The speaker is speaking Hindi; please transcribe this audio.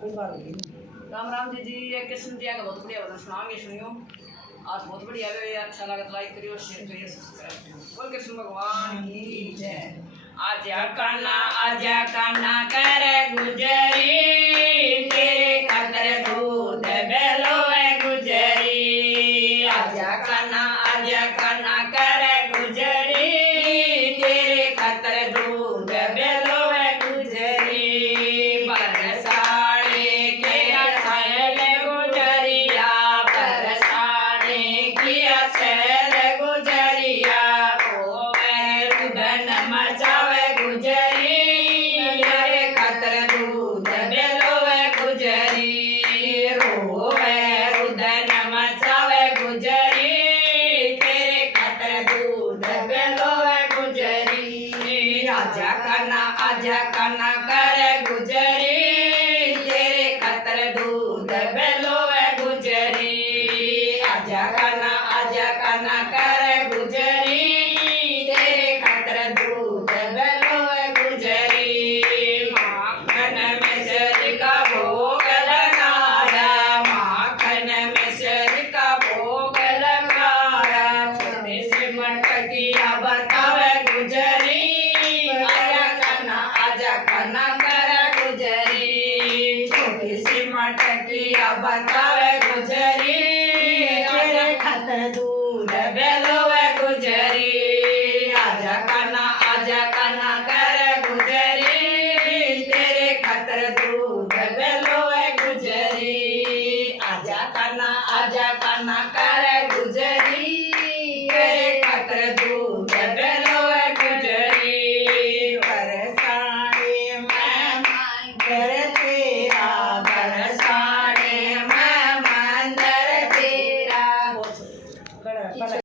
राम राम जी ये कृष्ण जी का बहुत बढ़िया भजन सुनाओगे सुनियो। आज बहुत बढ़िया है, अच्छा लगा तो लाइक करियो, शेयर करियो, सब्सक्राइब करियो। बोल कृष्ण भगवान की जय। आजा कान्हा कर गुजरी, तेरे खातर दूध बेलो है गुजरी। आजा कान्हा कर गुजरी, तेरे खातर दूध बेलो है गुजरी। बरसाने के अछैल गुजरिया, बरसाने की अछैल गुजरिया, रोवे रुदन मचावे गुजरी, तेरे खातर दूध बेलो है गुजरी। रोवे रुदन मचावे गुजरी, तेरे खातर दूध बेलो है गुजरी। आजा कान्हा कर गुजरी, तेरे खातर दूध बेलो है गुजरी। आजा कान्हा कर गुजरी, तेरे खातर दूध बेलो है गुजरी। माखन मिश्री का भोग लगाया, माखन मिश्री का भोग लगाया, छोटे से मटकिया बतावे गुजरी। आजा कान्हा कर गुजरी, छोटी सी मटकिया बतावे गुजरी, तेरे खातर दूध बेलो है गुजरी। आजा कान्हा कर गुजरी, तेरे खातर दूध बेलो है गुजरी। आजा कान्हा कर गुजरी, तेरे खातर दूध बेलो है गुजरी। बरसाने मैं मंदिर तेरा, बरसाने मैं मंदिर तेरा।